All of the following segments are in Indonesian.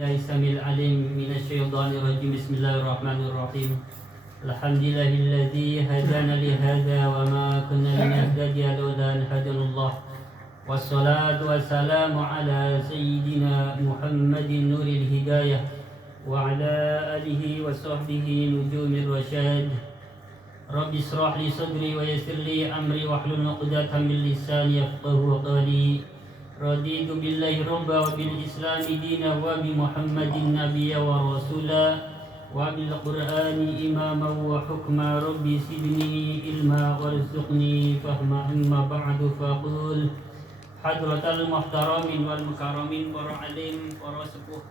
السميع العليم من الشيطان الرجيم. بسم الله الرحمن الرحيم. الحمد لله الذي هدانا لهذا وما كنا لنهتدي لولا أن هدانا الله، والصلاة والسلام على سيدنا محمد نور الهداية وعلى آله وصحبه نجوم الرشاد. رب اشرح لي صدري ويسر لي أمري واحلل عقدة من لساني يفقهوا قولي. رضيت بالله ربا وبالإسلام دينا وبمحمد نبيا ورسولا وبالقرآن إماما وحكما. ربي زدني علما وارزقني فهما. أما بعد فأقول حضرة المحترمين والمكرمين para alim, para sepuh,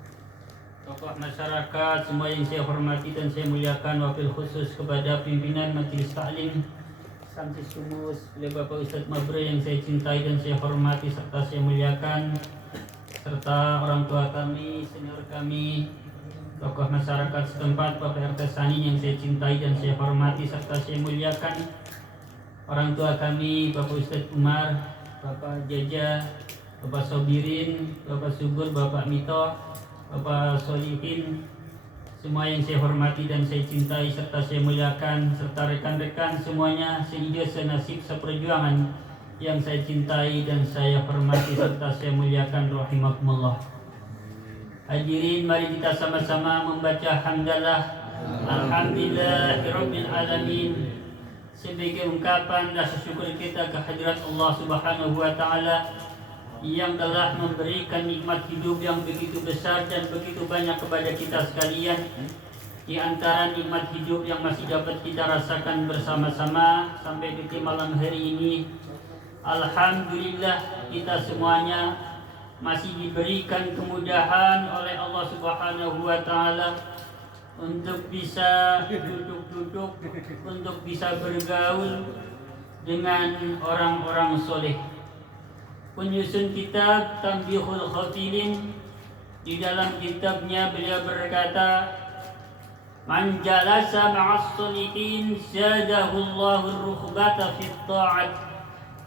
tokoh masyarakat semua yang saya hormati dan saya muliakan, wabil khusus kepada pimpinan Majelis Taklim Samsi Sumus, oleh Bapak Ustadz Mabre yang saya cintai dan saya hormati serta saya muliakan, serta orang tua kami, senior kami, tokoh masyarakat setempat, Bapak RT Sani yang saya cintai dan saya hormati serta saya muliakan, orang tua kami, Bapak Ustadz Umar, Bapak Jaja, Bapak Sobirin, Bapak Subur, Bapak Mito, Bapak Solihin, semua yang saya hormati dan saya cintai serta saya muliakan, serta rekan-rekan semuanya sehingga senasib seperjuangan yang saya cintai dan saya hormati serta saya muliakan, rahimakumullah. Hadirin, mari kita sama-sama membaca hamdalah alhamdulillahirabbil alamin sebagai ungkapan rasa syukur kita kehadirat Allah Subhanahu wa taala yang telah memberikan nikmat hidup yang begitu besar dan begitu banyak kepada kita sekalian. Di antara nikmat hidup yang masih dapat kita rasakan bersama-sama sampai di malam hari ini, alhamdulillah kita semuanya masih diberikan kemudahan oleh Allah Subhanahu wa taala untuk bisa duduk-duduk, untuk bisa bergaul dengan orang-orang soleh. Penyusun kitab Tanbihul Khafilin, di dalam kitabnya beliau berkata, man jalasa ma'as sholihin zadahu Allahu rukhbata fit ta'at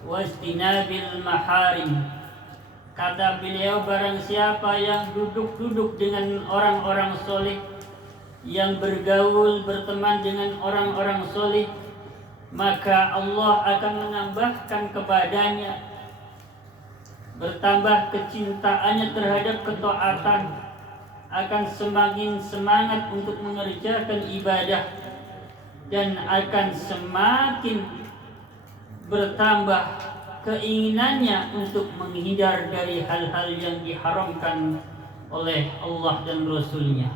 wastinabil maharim. Kata beliau, barang siapa yang duduk-duduk dengan orang-orang soleh, yang bergaul berteman dengan orang-orang soleh, maka Allah akan menambahkan kepadanya, bertambah kecintaannya terhadap ketaatan, akan semakin semangat untuk mengerjakan ibadah, dan akan semakin bertambah keinginannya untuk menghindar dari hal-hal yang diharamkan oleh Allah dan Rasul-Nya.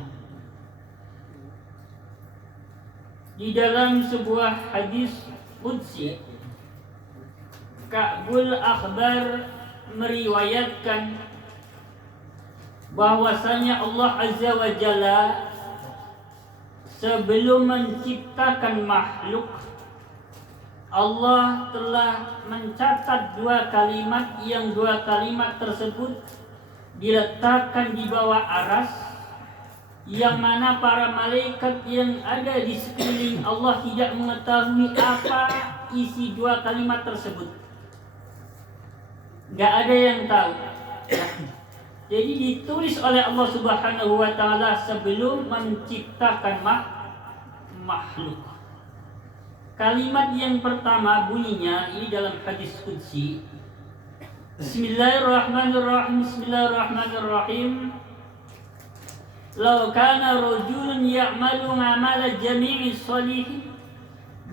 Di dalam sebuah hadis qudsi, Ka'bul Akhbar meriwayatkan bahwasanya Allah Azza wa Jalla sebelum menciptakan makhluk, Allah telah mencatat dua kalimat, yang dua kalimat tersebut diletakkan di bawah aras, yang mana para malaikat yang ada di sekeliling Allah tidak mengetahui apa isi dua kalimat tersebut. Gak ada yang tahu. Jadi ditulis oleh Allah Subhanahu wa taala sebelum menciptakan makhluk. Kalimat yang pertama bunyinya ini dalam hadis qudsi. Bismillahirrahmanirrahim. Bismillahirrahmanirrahim. Law kana rajulun ya'malu 'amala jami'i sholihin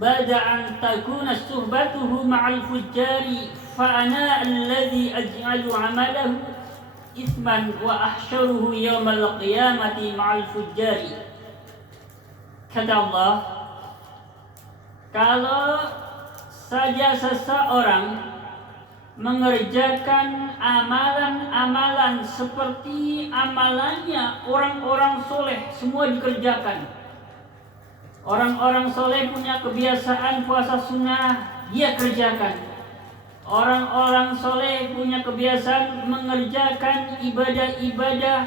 bada an takuna suhbatuhu ma'al fujjari fa ana alladhi aj'alu 'amalahu ithman wa ahsyaruhu yawmal qiyamati ma'al fujjari. Kata Allah, kalau saja seseorang mengerjakan amalan-amalan seperti amalannya orang-orang soleh, semua dikerjakan. Orang-orang soleh punya kebiasaan puasa sunnah, dia kerjakan. Orang-orang soleh punya kebiasaan mengerjakan ibadah-ibadah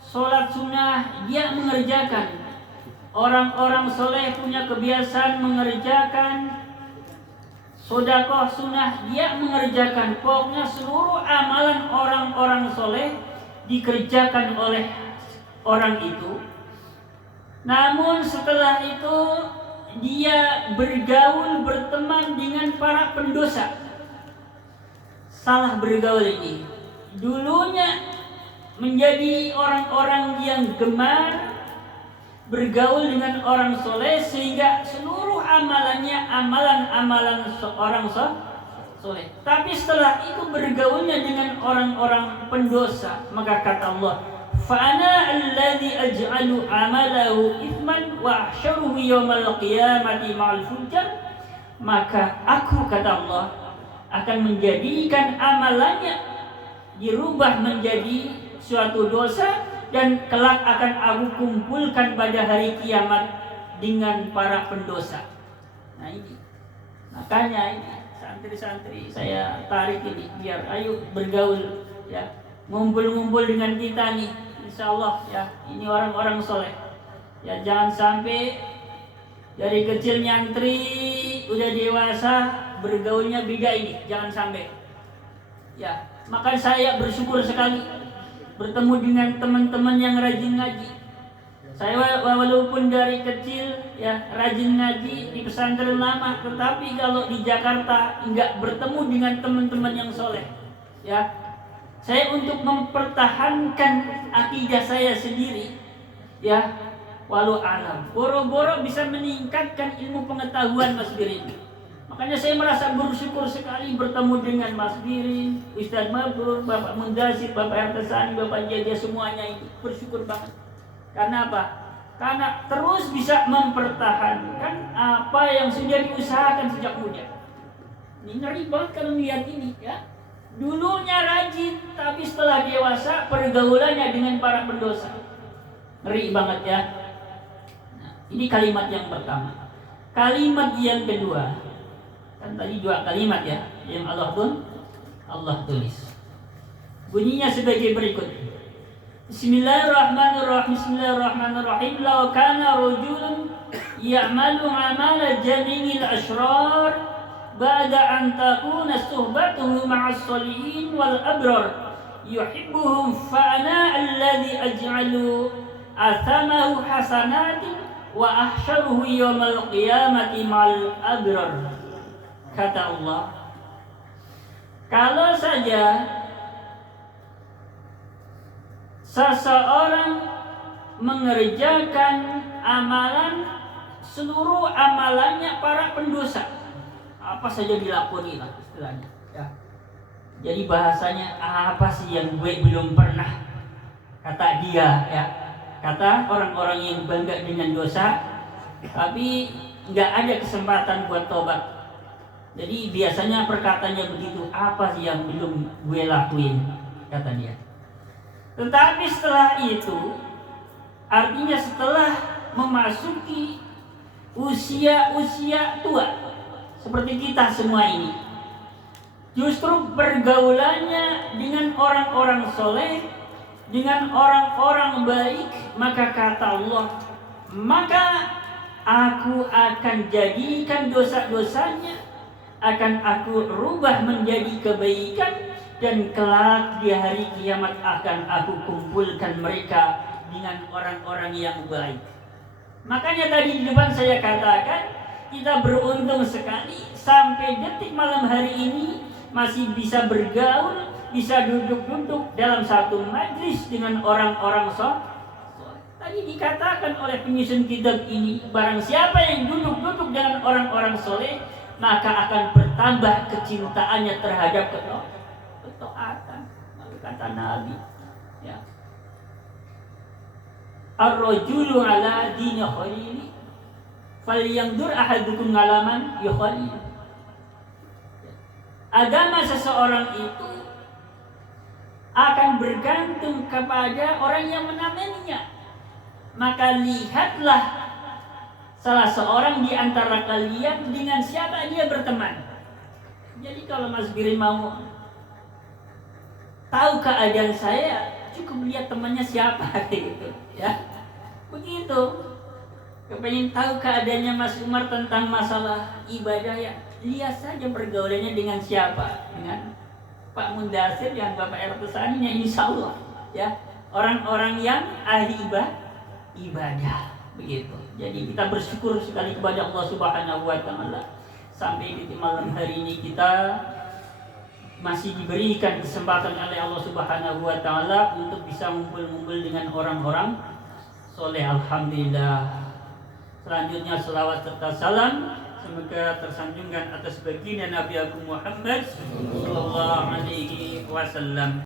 sholat sunnah, dia mengerjakan. Orang-orang soleh punya kebiasaan mengerjakan sedekah sunnah, dia mengerjakan. Pokoknya seluruh amalan orang-orang soleh dikerjakan oleh orang itu. Namun setelah itu dia bergaul, berteman dengan para pendosa. Salah bergaul ini. Dulunya menjadi orang-orang yang gemar bergaul dengan orang soleh, sehingga seluruh amalannya amalan-amalan seorang soleh. Tapi setelah itu bergaulnya dengan orang-orang pendosa, maka kata Allah, fa'ana alladhi aj'alu amalahu ithman wa ahsyaruhu yawmal qiyamati ma'al fujjar. Maka aku, kata Allah, akan menjadikan amalannya dirubah menjadi suatu dosa, dan kelak akan aku kumpulkan pada hari kiamat dengan para pendosa. Nah ini, makanya ini santri-santri saya tarik ini, biar ayo bergaul ya, ngumpul-ngumpul dengan kita nih, insya Allah ya, ini orang-orang soleh ya. Jangan sampai dari kecil nyantri, udah dewasa bergaulnya beda, ini jangan sampai ya. Maka saya bersyukur sekali bertemu dengan teman-teman yang rajin ngaji. Saya walaupun dari kecil ya rajin ngaji di pesantren lama, tetapi kalau di Jakarta enggak bertemu dengan teman-teman yang soleh ya. Saya untuk mempertahankan akidah saya sendiri ya, walau alam, boro-boro bisa meningkatkan ilmu pengetahuan Mas Giring. Makanya saya merasa bersyukur sekali bertemu dengan Mas Giring, Ustadz Mabrur, Bapak Mundasir, Bapak Ertesani, Bapak Jaja, semuanya ini bersyukur banget. Karena apa? Karena terus bisa mempertahankan apa yang sudah diusahakan sejak muda. Ini ngeri banget kalau melihat ini ya. Dulunya rajin, tapi setelah dewasa pergaulannya dengan para pendosa. Ngeri banget ya. Nah, ini kalimat yang pertama. Kalimat yang kedua, kan tadi dua kalimat ya yang Allah tulis. Bunyinya sebagai berikut. Bismillahirrahmanirrahim. Bismillahirrahmanirrahim. Law kana rajulun ya'malu 'amala jami'il ashrar ba'da an takuna suhbatuhu ma'as solihin wal abrar yuhibbuhum fa'ana alladhi aj'alu athamahu hasanatin wa ahsyaruhu yawmal qiyamati ma'al abrar. Kata Allah, kalau saja seseorang mengerjakan amalan, seluruh amalannya para pendosa, apa saja dilakoni lah istilahnya ya. Jadi bahasanya, apa sih yang gue belum pernah, kata dia ya, kata orang-orang yang bangga dengan dosa tapi nggak ada kesempatan buat tobat. Jadi biasanya perkataannya begitu, apa sih yang belum gue lakuin, kata dia. Tetapi setelah itu, artinya setelah memasuki usia tua seperti kita semua ini, justru pergaulannya dengan orang-orang soleh, dengan orang-orang baik, maka kata Allah, maka aku akan jadikan dosa-dosanya, akan aku rubah menjadi kebaikan, dan kelak di hari kiamat akan aku kumpulkan mereka dengan orang-orang yang baik. Makanya tadi di depan saya katakan, kita beruntung sekali sampai detik malam hari ini masih bisa bergaul, bisa duduk-duduk dalam satu majlis dengan orang-orang soleh. Tadi dikatakan oleh penyusun kitab ini, barang siapa yang duduk-duduk dengan orang-orang soleh, maka akan bertambah kecintaannya terhadap ketaatan. Lalu kata Nabi ya, ar-rajulu ala dini khalili falyanzur ahadukum ngalaman yukhalil. Agama seseorang itu akan bergantung kepada orang yang menamaninya. Maka lihatlah salah seorang di antara kalian dengan siapa dia berteman. Jadi kalau Mas Giring mau tahu keadaan saya, cukup lihat temannya siapa gitu ya. Begitu. Kepengen tahu keadaannya Mas Umar tentang masalah ibadah ya, lihat saja pergaulannya dengan siapa. Dengan Pak Mundasir, dengan Bapak Ertesani, insya Allah ya. orang-orang yang ahli ibadah. Begitu. Jadi kita bersyukur sekali kepada Allah Subhanahu wa taala. Sampai di malam hari ini kita masih diberikan kesempatan oleh Allah Subhanahu wa taala untuk bisa ngumpul-ngumpul dengan orang-orang soleh. Alhamdulillah. Selanjutnya selawat serta salam semoga tersanjungkan atas baginda Nabi Agung Muhammad sallallahu alaihi wasallam.